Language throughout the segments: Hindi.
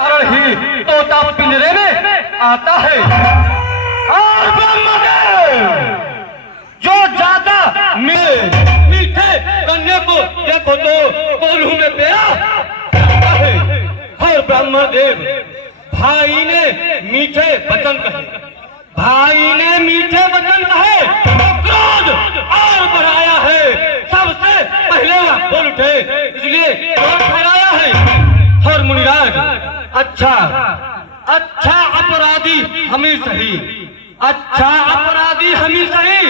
कारण ही तोता पिंजरे में आता है। और ब्रह्मदेव जो ज्यादा मीठे गन्ने को देखो तो कोल्हू में पेड़ा है। और ब्रह्मदेव भाई ने मीठे वचन कहे, भाई ने मीठे वचन कहे तो क्रोध और बढ़ाया है। सबसे पहले वह बोल उठे, इसलिए क्रोध फैलाया है। और मुनिराज अच्छा अपराधी हम ही सही, अच्छा अपराधी हम ही सही,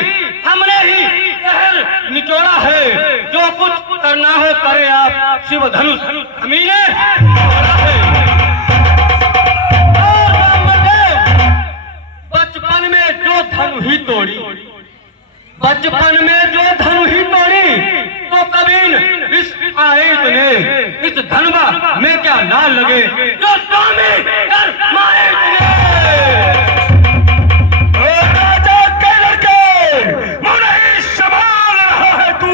हमने ही कहर निचोड़ा है। जो कुछ करना हो करे आप, शिव धनुष हम ही ने तोड़ा है। बचपन में जो धनु ही तोड़ी, बचपन में जो धनु ही तोड़ी, तो कभी इस आयुध ने इस धनुबा में क्या ना लगे जो स्वामी कर मारे राजा के लड़के मुझे संभाल रहा है तू,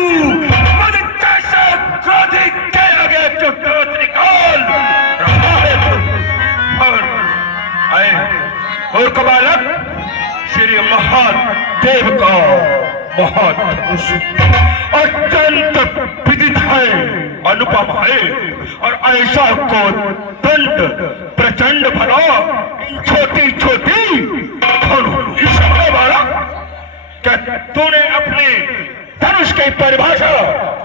मुझे कैसे क्रोधी के आगे जो क्रोध निकाल रहा है तू। और कबालक श्री महादेव का महाधनुष अत्यंत विदित है, अनुपम है। और ऐसा को दंड प्रचंड भला छोटी छोटी धनुष वाला, क्या तूने अपने धनुष की परिभाषा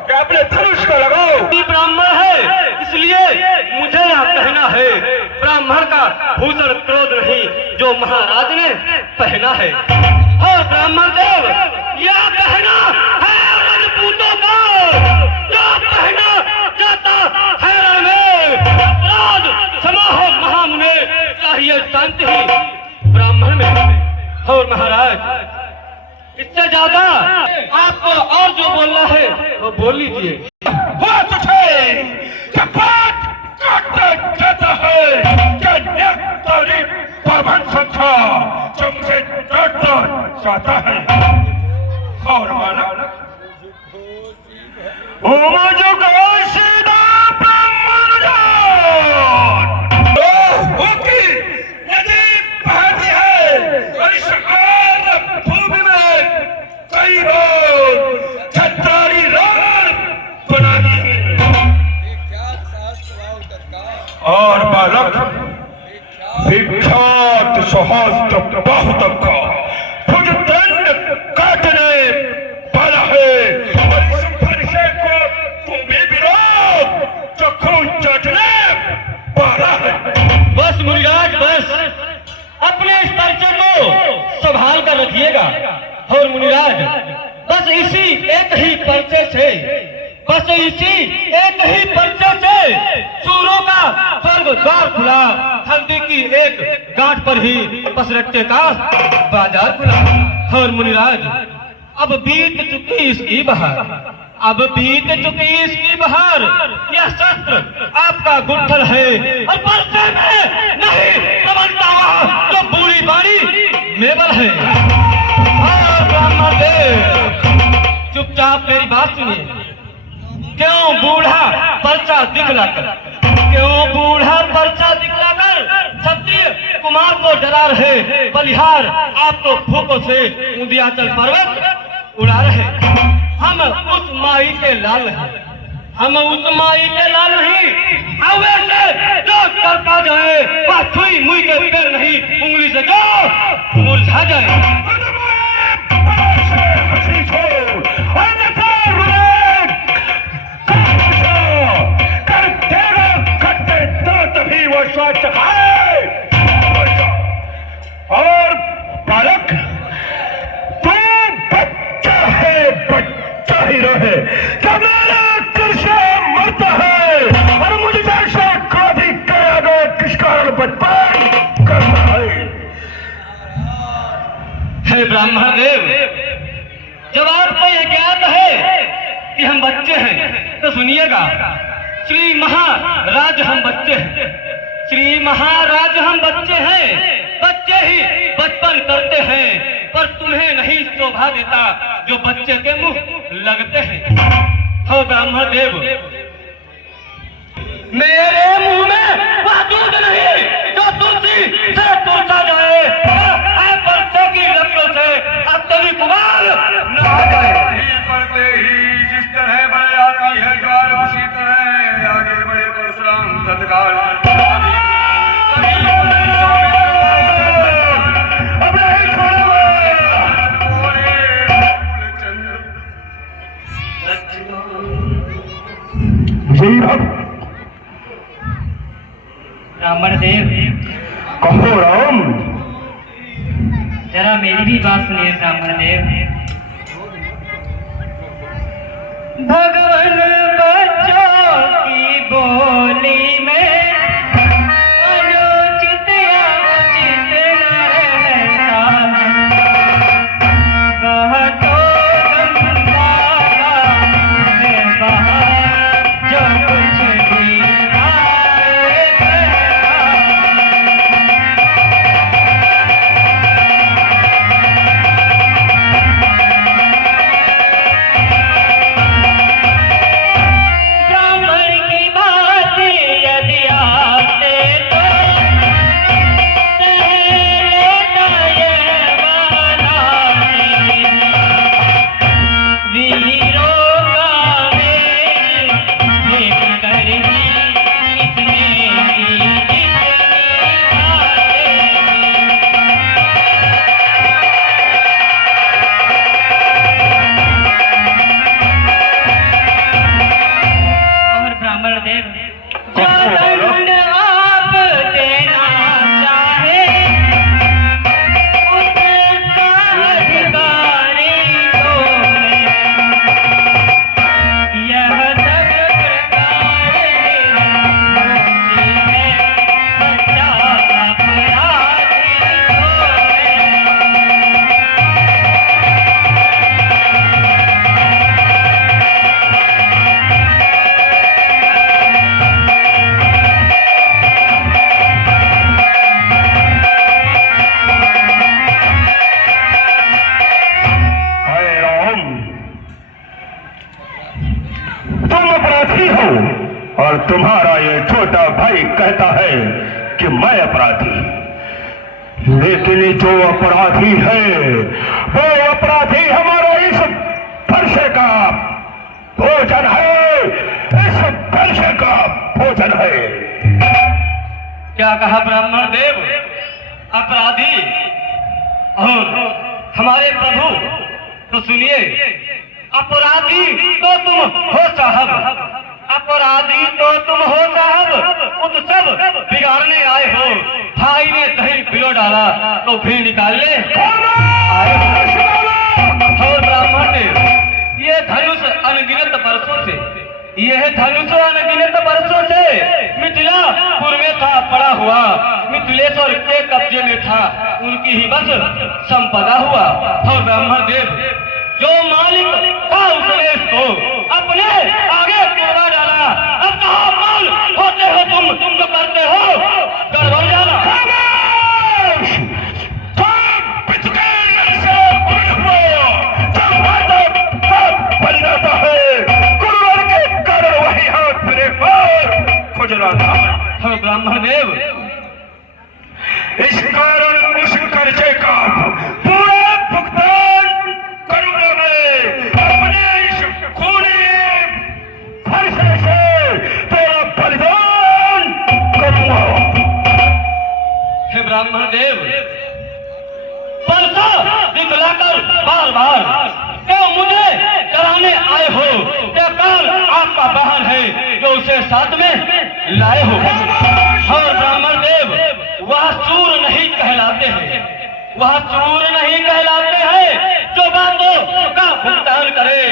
क्या अपने धनुष को लगाओ। ब्राह्मण है इसलिए मुझे यह कहना है, ब्राह्मण का भूषण क्रोध नहीं जो महाराज ने पहना है। और ब्राह्मण देव यह कहना है राजपूतों का जो पहना जाता है रण में। राज समाहो महामुने चाहिए शांति ही ब्राह्मण में। और महाराज इससे ज्यादा आपको और जो बोलना है वो बोल लीजिए। हुआ तुझे क्या बात काटता जाता है, क्या नेत्री पवन संख्या जो मुझे डरता चाहता है। और माना जो सीधा ब्राह्मण नदी बहती है और इस भूमि में कई लोग छत्रारी राग बना दिए। और बालक विख्यात सहस्त्र बाहुतक का भुजदंड काटने वाला है। और इस परिचय को तुम भी विरोध जो खून चाटने वाला है। बस मुनिराज बस, अपने इस परिचय को संभाल कर रखिएगा। और मुनिराज बस इसी एक ही परिचय से, बस इसी एक ही परिचय से सूरों का स्वर्ग द्वार खुला, हल्दी की एक गांठ पर ही पसरट्टे का बाजार खुला। और मुनिराज अब बीत चुकी इसकी बहार, अब बीत चुकी इसकी बहार। यह शस्त्र आपका गुट्ठल है और परसे में नहीं प्रबलता हुआ जो बूढ़ी बाड़ी मेबल है। और ब्राह्मण देव चुपचाप मेरी बात सुनिए। क्यों बूढ़ा पर्चा दिखलाकर, क्यों बूढ़ा पर्चा दिखलाकर क्षत्रिय कुमार को डरा रहे, बलिहार आपको फूकों से उंदियाचल पर्वत उड़ा रहे। हम उस माई के लाल हैं, हम उस माई के लाल नहीं, हवे से जो करता जाए वह छुई मुई के पैर नहीं, उंगली से जो मुरझा जाए। और बालक तू बच्चा है, बच्चा ही रहे, कृष्ण मरता है। और मुझे जैसा क्रोधी कह गए किस कारण बचपन करना है। ब्राह्मण देव जब आपको यह ज्ञात है कि हम बच्चे हैं तो सुनिएगा। श्री महाराज हम बच्चे हैं, श्री महाराज हम बच्चे हैं, बच्चे ही बचपन करते हैं, पर तुम्हें नहीं शोभा देता जो बच्चे के मुंह लगते हैं। हो ब्राह्मण देव मेरे मुंह में वह दूध नहीं ब्राह्मण देव, कहो राम। जरा मेरी भी बात सुनिए ब्राह्मण देव। भगवान बच्चों की बोली में अनुचित या उचित न रहता है। वह तो गंगा है बाहर जो कुछ भी आए कहता। ब्राह्मण की बात यदि आते तो सह लेता ये वाला वीरों का वेश देख कर ही इसने की जितनी और ब्राह्मण देव, जो दंड आप देना चाहे उसका अधिकारी तो मैं। यह सब प्रकार निर्दोषी है, सच्चा अपराधी तो मैं। हाय राम, तुम अपराधी हो और तुम्हारा ये छोटा भाई कहता है कि मैं अपराधी। लेकिन जो अपराधी है वो अपराधी हमारा इस फरसे का भोजन है, इस फरसे का भोजन है। क्या कहा ब्राह्मण देव? अपराधी और हमारे प्रभु, तो सुनिए, अपराधी तो तुम हो साहब, अपराधी तो तुम हो साहब, उत्सव बिगाड़ने आए हो। भाई ने दही पिलो डाला तो फिर निकाल ले आए हो। और ब्राह्मण देव, ये धनुष अनगिनत वर्षों से, यह धनुष अनगिनत वर्षों से मिथिलापुर में था पड़ा हुआ, मिथिलेश्वर के कब्जे में था, उनकी ही बस संपदा हुआ। और ब्राह्मण देव, जो मालिक था उसने इसको अपने आगे तुड़वा डाला। अब कहाँ कौन होते हो तुम जो करते हो गड़बड़ जाना। हाँ ब्राह्मण देव, इस कारण उस कर्जे का पूरा भुगतान करूंगा मैं। अपने इस खूनी फरसे से तेरा बलिदान करूंगा। हे ब्राह्मण देव, परसा दिखलाकर बार बार क्यों मुझे डराने आए हो? क्या काल आपका बहन है जो उसे साथ में लाए हो? और ब्राह्मण देव, वह सूर नहीं कहलाते हैं, वह सूर नहीं कहलाते हैं जो बातों का भुगतान करे।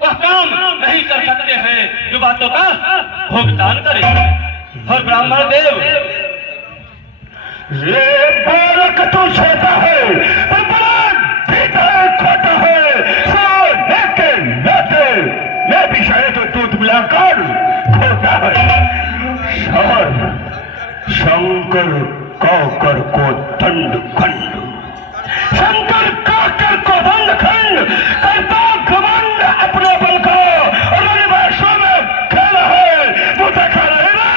वह काम नहीं कर सकते हैं जो बातों का भुगतान करे। और ब्राह्मण देव, ये बालक तो छेता है पर बड़ा पीता खोटा है। लेकिन मैं भी शायद दूध मिलाकर खोता है। शंकर काकर को दंड खंड, शंकर काकर को दंड खंड करता घमंड अपने बल को रणवेशों में खेला है। तो देखा रहेगा।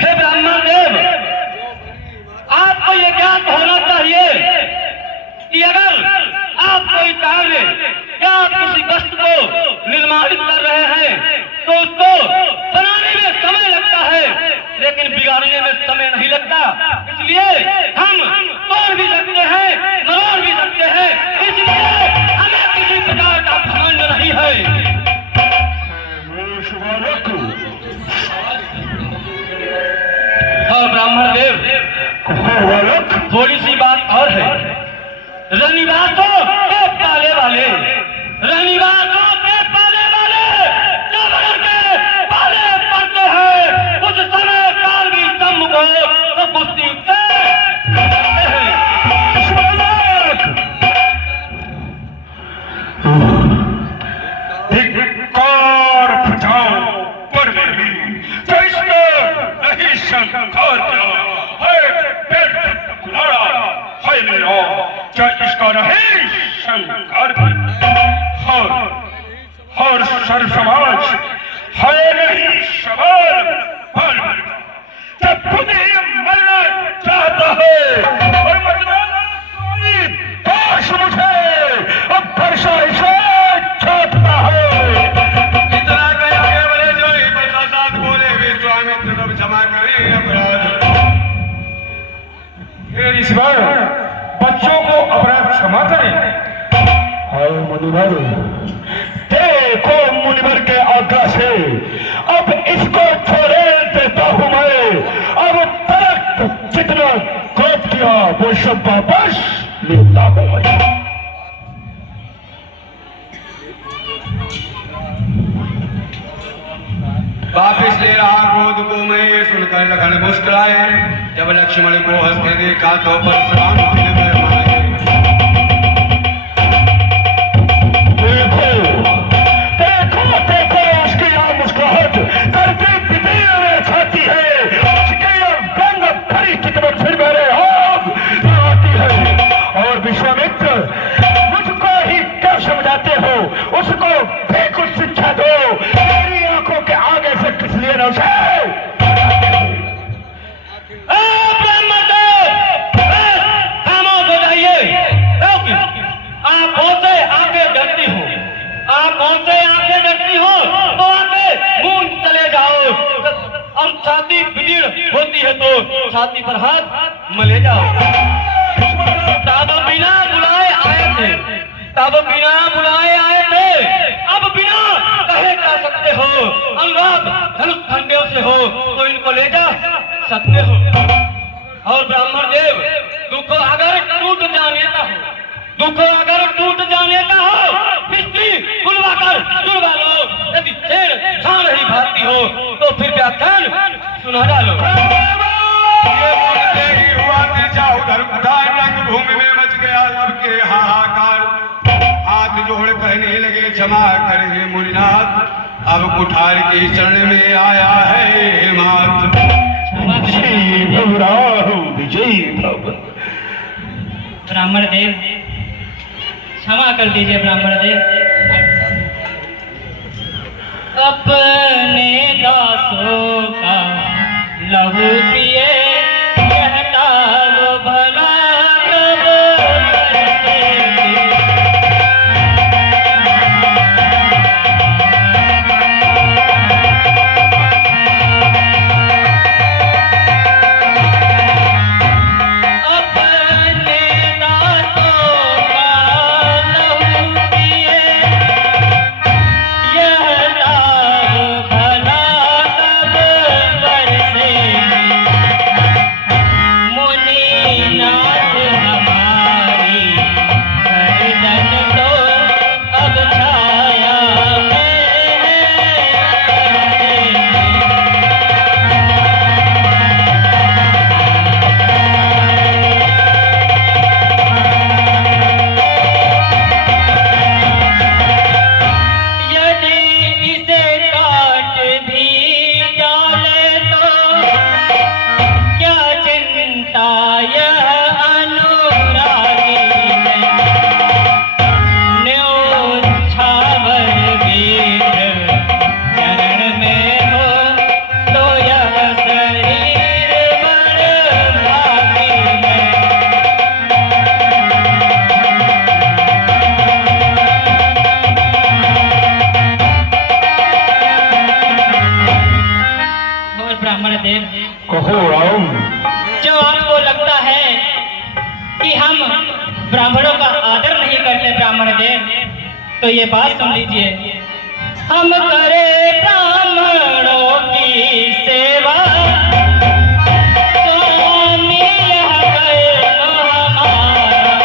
हे ब्राह्मण देव, आपको ये ज्ञात होना चाहिए कि अगर आप कोई कार्य या किसी वस्तु को निर्माणित कर रहे हैं तो उसको बनाने में समय लगता है, लेकिन बिगाड़ने में समय नहीं लगता। इसलिए हम तोड़ भी सकते हैं, मरोड़ भी सकते हैं, इसलिए हमें किसी प्रकार का घमंड नहीं है। रनिवासों के पाले वाले, रनिवासों के पाले वाले जब के पाले पड़ते हैं उस समय कारगिल स्तंभ को तो कुश्ती इसका नहीं शंकर और सर समाज है नहीं सवाल जब खुद ही मरना चाहता है और मरना कोई काश मुझे अब वर्षा इसे चाहता है। इतना कह आगे बढ़े जो ही प्रसाद बोले विश्वामित्र को क्षमा करें अपराध। इस बार बच्चों को अपराध क्षमा करें। मुनिवर देखो, मुनिवर के आज्ञा से अब इसको छोड़े देता हूं मैं। अब तक जितना क्रोध किया वो सब वापस लेता हूं मैं। वापिस ले रहा क्रोध को मैं, ये सुनकर लखन मुस्कुराए। जब लक्ष्मण को हंसते देखा तो परशुराम दिल में मारे। देखो देखो उसकी यह मुस्कुराहट करती बिजली छाती है, उसकी गंग भरी चितवन फिर मेरे आग आती है। और विश्वामित्र मुझको ही क्या समझाते हो, उसको भी कुछ शिक्षा दो। मेरी आंखों के आगे से किस लिए न उसे छाती बिगड़ होती है तो छाती पर हाथ मले जाओ। तब बिना बुलाए आए थे, तब बिना बुलाए आए थे, अब बिना कहे जा सकते हो। अनुराग धनुष खंडियों से हो तो इनको ले जा सकते हो। और ब्राह्मण देव दुख अगर टूट जाने का हो, दुख अगर टूट जाने का हो, मिस्त्री बुलवा कर जुड़वा लो। यदि छेड़ छाड़ ही भाती हो तो फिर व्याख्यान सुना डालो। ये बोलते ही हुआ तेजा उधर उधर रंगभूमि में मच गया सबके हाहाकार। हाथ जोड़ कहने लगे क्षमा करे मुनिनाथ, अब कुठार की चरण में आया है मात। ब्राह्मण देव क्षमा कर दीजिए। ब्राह्मण देव अपने दासों का लहू पिए कहता वो भला कब बरसेगी। कहो राम। जो आपको लगता है कि हम ब्राह्मणों का आदर नहीं करते ब्राह्मण देव, तो ये बात सुन लीजिए। हम करे ब्राह्मणों की सेवा, स्वामी यह कर्म हमारा।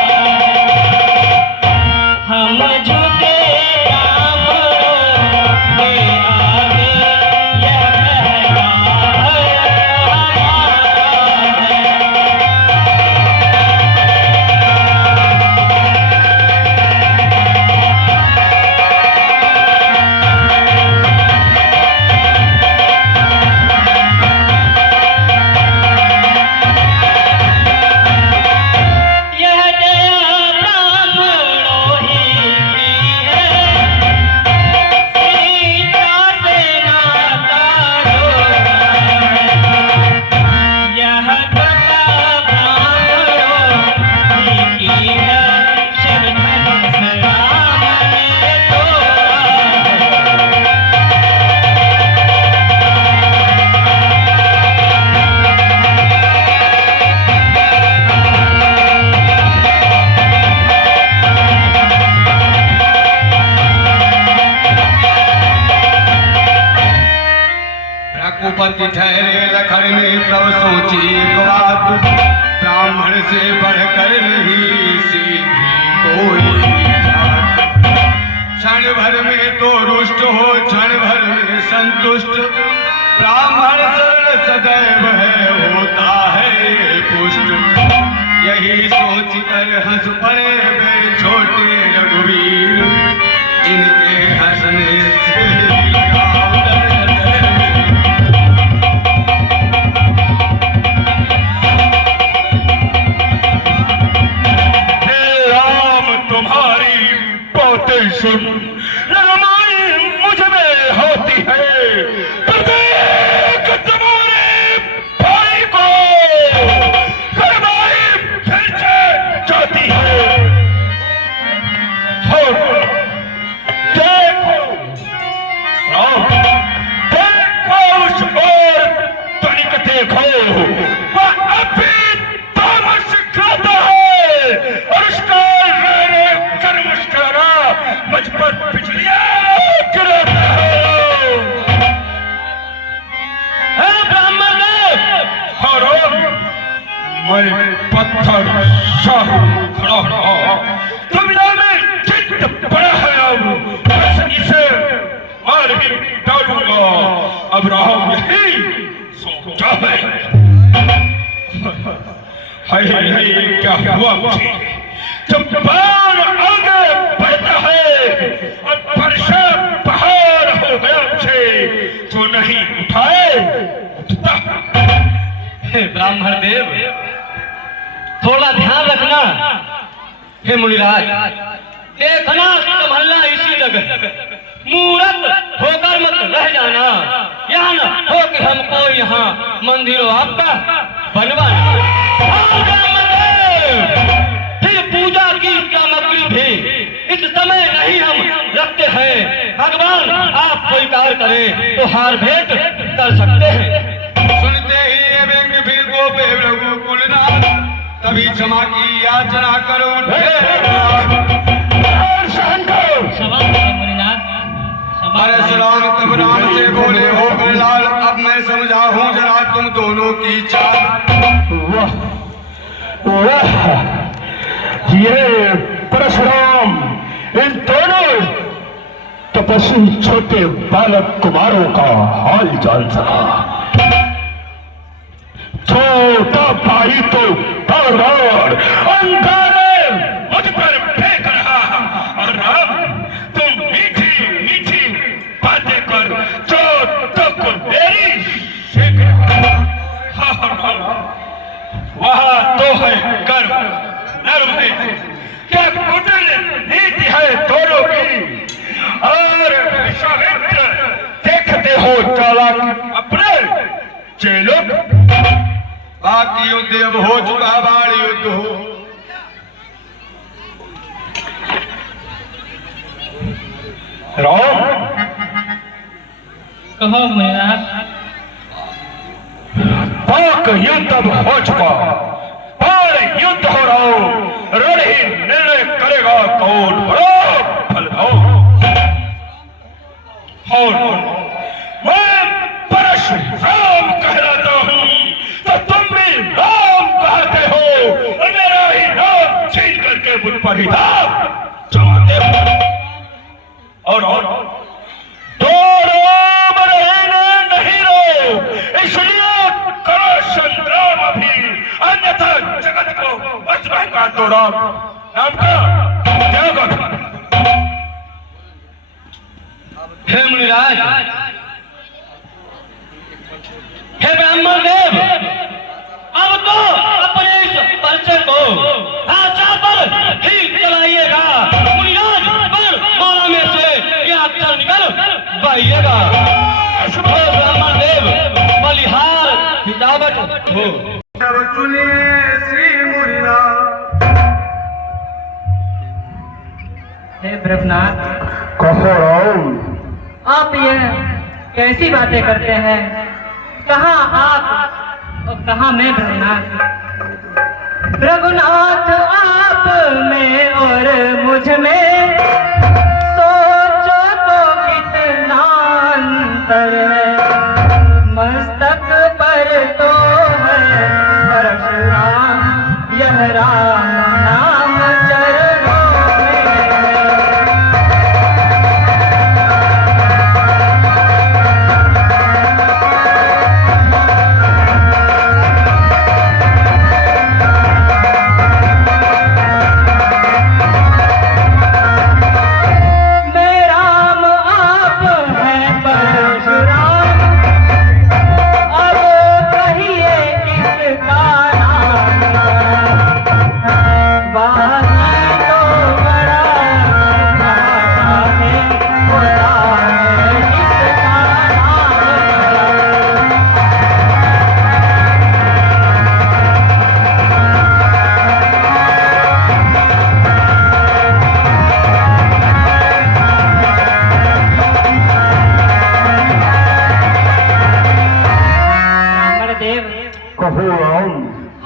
ठहरे लखन ने तब सोची एक बात, ब्राह्मण से बढ़कर नहीं सीधी कोई जात। क्षण भर में तो रुष्ट हो, क्षण भर में संतुष्ट, ब्राह्मण शरण सदैव है होता है पुष्ट। यही सोच कर हंस पड़े वे छोटे रघुवीर, इनके हंसने से लगा उधर राम तुम्हारी बातें सुन, नरमाई मुझ में होती है, तो देख तुम्हारे भाई को करवाई फिर से जाती है। और देखो देखो उस ओर तनिक देखो, वह अभी तामस खाता है और उसका रहने कर मुस्कुरा मुझ पर बिजलियां गिराता है। ब्राह्मण और मैं पत्थर शाहू खड़ा रहा, दुनिया में चित्त बड़ा है, अब बस इसे मार ही डालूंगा। अब राम यही सोचा है। हाय क्या हुआ मुझे, जब बाण आगे बढ़ता है और वर्षा पहाड़ हो गया मुझे, तो नहीं उठाए उठता। ब्राह्मण देव थोड़ा ध्यान रखना। हे मुनिराज, देखना संभलना इसी जगह, मूर्त होकर मत रह जाना। यहाँ न हो कि हमको यहाँ मंदिरों आपका बनवाना। ब्राह्मण देव, फिर पूजा की सामग्री भी इस समय नहीं हम रखते हैं। भगवान आप स्वीकार करें तो हार भेंट कर सकते हैं। सुनते ही ये व्यंग फिर गोपे रघुकुलनाथ, तभी क्षमा की याचना करो। अरे सलाम तब राम से बोले हो गए लाल, अब मैं समझा हूँ जरा तुम दोनों की चाल। वाह वाह, ये परशुराम इन दोनों तपस्वी छोटे बालक कुमारों का हाल जान सका। छोटा भाई तो और अंगारे मुझ पर फेंक रहा, और राम तुम मीठी मीठी बातें कर जो तक मेरी सीख रहा। वहाँ तो है कर्म नर्म है, क्या कुटिल नीति है दोनों की, और विश्वामित्र देखते हो चालाक अपने चेलों। बाकी युद्ध अब हो चुका, बाण युद्ध हो। राम कहो मुनिराज। पाक युद्ध अब हो चुका, और युद्ध हो रहा हो, रण ही निर्णय करेगा कौन बड़ा फलदायी। और मैं परशुराम कहलाता हूँ, तो तुम भी राम कहते हो, और मेरा ही नाम छीन करके मुझ पर ही दाव जमाते हो। और दो राम रहने नहीं रो, इसलिए करो संग्राम अभी, अन्यथा जगत को बच रहेगा तो राम का त्याग। हे मुनिराज, हे ब्राह्मण देव, अब तो अपने इस पर्चे को आशा पर ही चलाइएगा। मुनिराज पर माला में से यह अक्षर निकल पाइएगा। हे ब्राह्मण देव, बलिहार हिजावट हो। जब सुनिए श्री मुनिनाथ। हे ब्रह्मनाथ, कहो राम, आप ये कैसी बातें करते हैं? कहाँ आप और कहाँ मैं ब्रह्मनाथ? रघुनाथ आप में और मुझ में सोचो तो कितना अंतर है। मस्तक अवतार तो है परशुराम, यह राम नाम चरणों में है।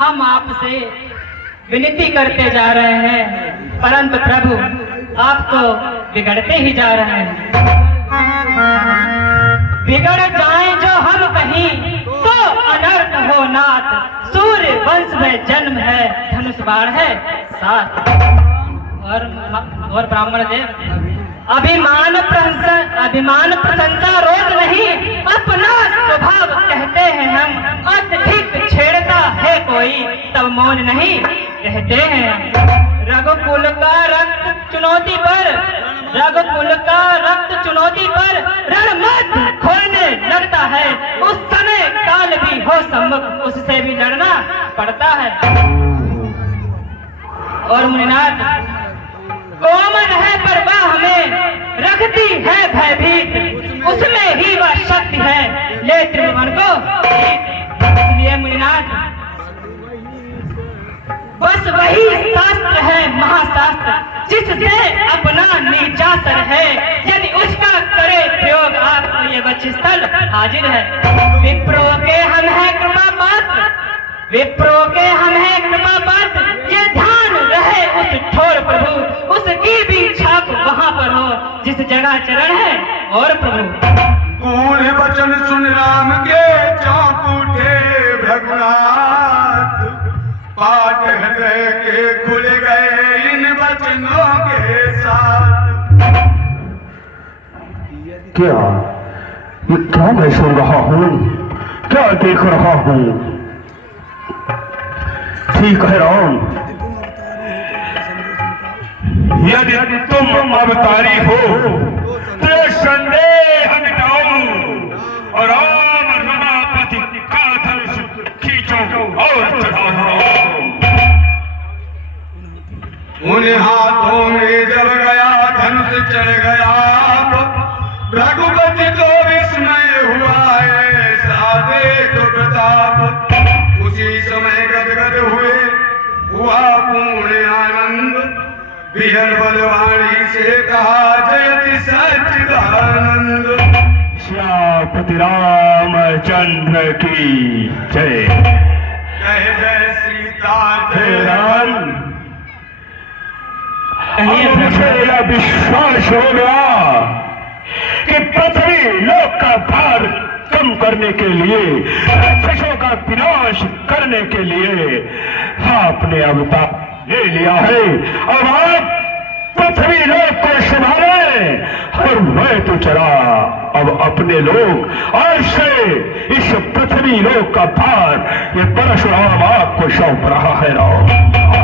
हम आपसे विनती करते जा रहे हैं, परंतु प्रभु आप तो बिगड़ते ही जा रहे हैं। बिगड़ जाएं जो हम कहीं तो अनर्थ हो नाथ, सूर्य वंश में जन्म है, धनुष बाण है साथ। और ब्राह्मण देव अभिमान प्रशंसा रोज नहीं, अपना स्वभाव कहते हैं हम। अत्यधिक छेड़ता है कोई तब मौन नहीं कहते हैं। रघुकुल का रक्त चुनौती पर रणमत खोलने लगता है, उस समय काल भी हो सम्मुख, उससे भी लड़ना पड़ता है। और मुनिनाथ कोमल है परवाह में, रखती है भयभीत, उसमें ही वह शक्ति है ले त्रिभुवन को जीत। इसलिए मुनिनाथ बस वही शास्त्र है महाशास्त्र, जिससे अपना नीचासर है, यदि उसका करे प्रयोग आपको ये वक्षस्थल हाजिर है। विप्रो के हम है कृपा पात्र, ये ध्यान रहे उस ठोर प्रभु, उसकी भी छाप वहां पर हो जिस जगह चरण है। और प्रभु कूढ़ वचन सुन राम के चौंक उठे रघुनाथ, पाठ हृदय के खुल गए इन वचनों के साथ। क्या मैं सुन रहा हूँ, क्या देख रहा हूँ? ठीक है राम, यदि तुम अवतारी हो तो संदेह मिटाओ और राम रमापति का धनुष खींचो और चढ़ाओ। उन हाथों में जब गया धनुष चढ़ गया, रघुपति को विस्मय हुआ ऐसा देख प्रताप। उसी समय गदगद हुआ पूर्ण आनंद, बिहर बलवाणी से कहा जयति सच्चिदानंद। श्यापति रामचंद्र की जय। जय जय सीता जय राम। मुझे यह विश्वास हो गया कि पृथ्वी लोक का भार कम करने के लिए, राक्षसों का विनाश करने के लिए आपने अवतार ले लिया है। अब आप पृथ्वी लोक को संभाले और मैं तो चला अब अपने लोग। आज से इस पृथ्वी लोक का भार ये परशुराम आपको सौंप रहा है राम।